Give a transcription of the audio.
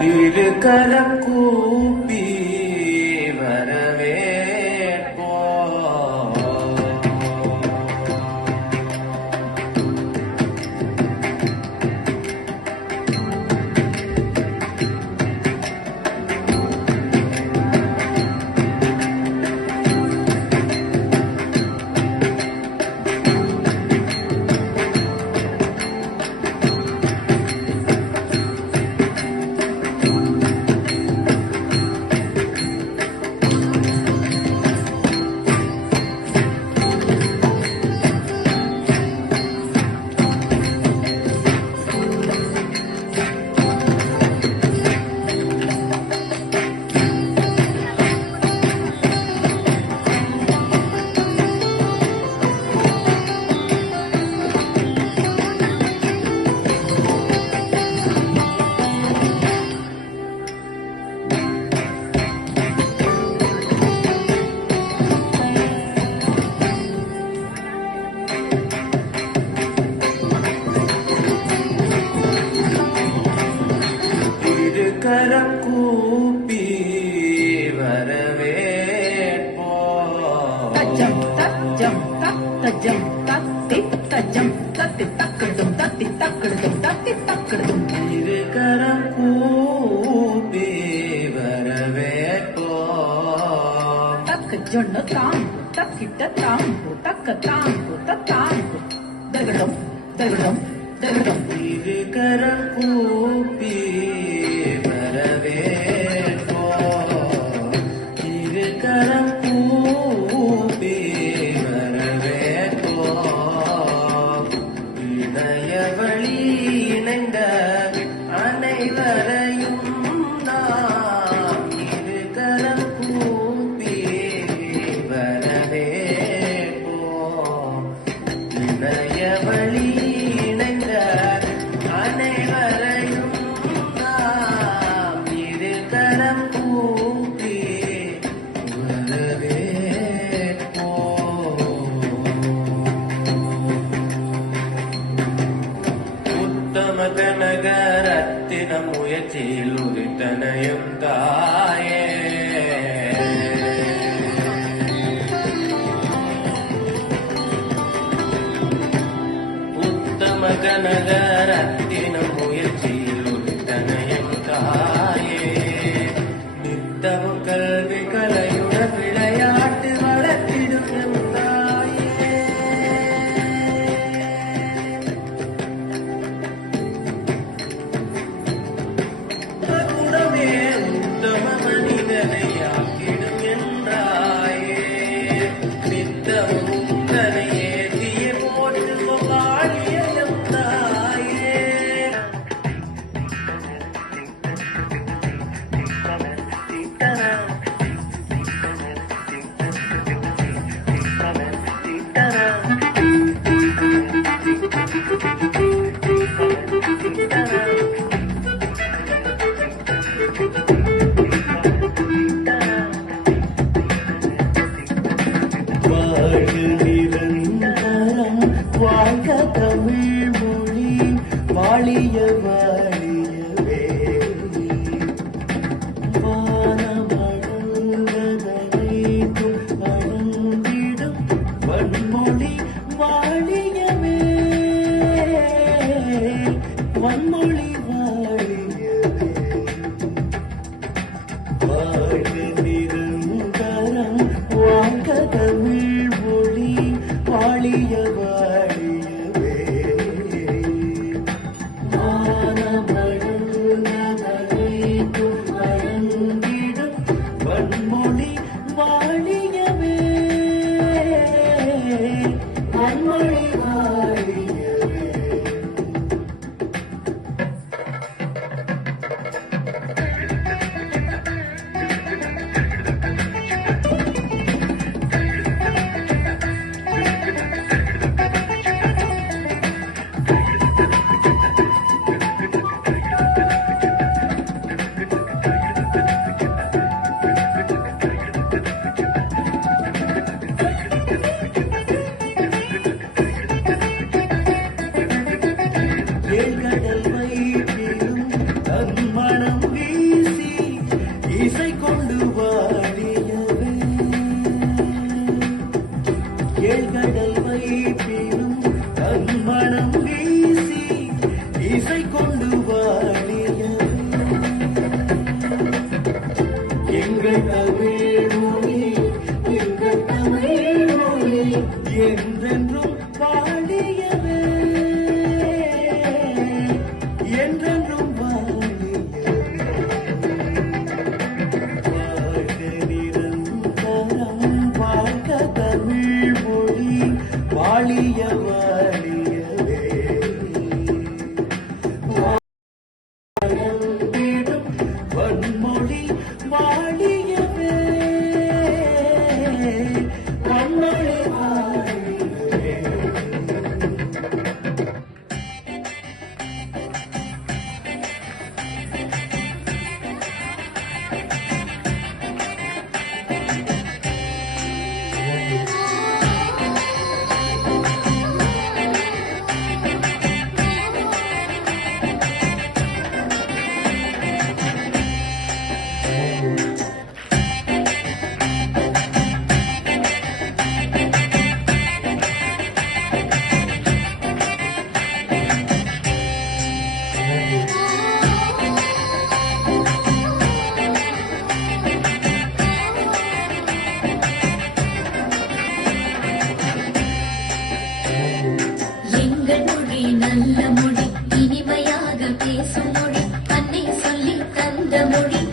இரு கரம் கூப்பி வரவேற்போம். கரம் கூப்பி வரவேற்போம். தஜம் தஜம் தஜம் தத்தி தஜம் தத்தி தக்கடும் தத்தி தக்கடும் தத்தி தக்கடும். இரு கரம் கூப்பி வரவேற்போம். தக்க ஜொன்னு தாம்பு தக்கிட்ட தாம்பு தக்க தாம்பு தத்தாம்பு தகடம் தகடம் தகடம். இரு கரம் கூப்பி வரவேற்போம். இரு கரம் கூப்பி வரவேற்போம். இணைய வழி இணைந்த அனைவரையும் நாம் இரு கரம் கூப்பி வரவேற்போம். இணைய வழி இணைந்த அனைவரையும் நாம் இரு கரம் கூப்பி உத்தம கனகரத்தின முயற்சியில் உரித்தனையும் தாயே. உத்தம கனகரத்தின முயற்சியில் உரித்தனையும் தாயே. நித்தமும் கல்வி கலையுடன் விளையாட்டு வளர்த்திடும் எம் தாயே. குணமே உத்தம மனிதனை ஆக்கிடும் என்றாயே. நித்தமும் உந்தனை ஏற்றிய போட்டு வாழிய எம் தாயே. வாழ்க நிரந்தரம் வாழ்க தமிழ் மொழி வாழிய வாழியவே. வானமழந்தனைக்கும் வழங்கிடும் வன்மொழி வாழியவே. வன்மொழி வாழியவே. கொண்ட மொழி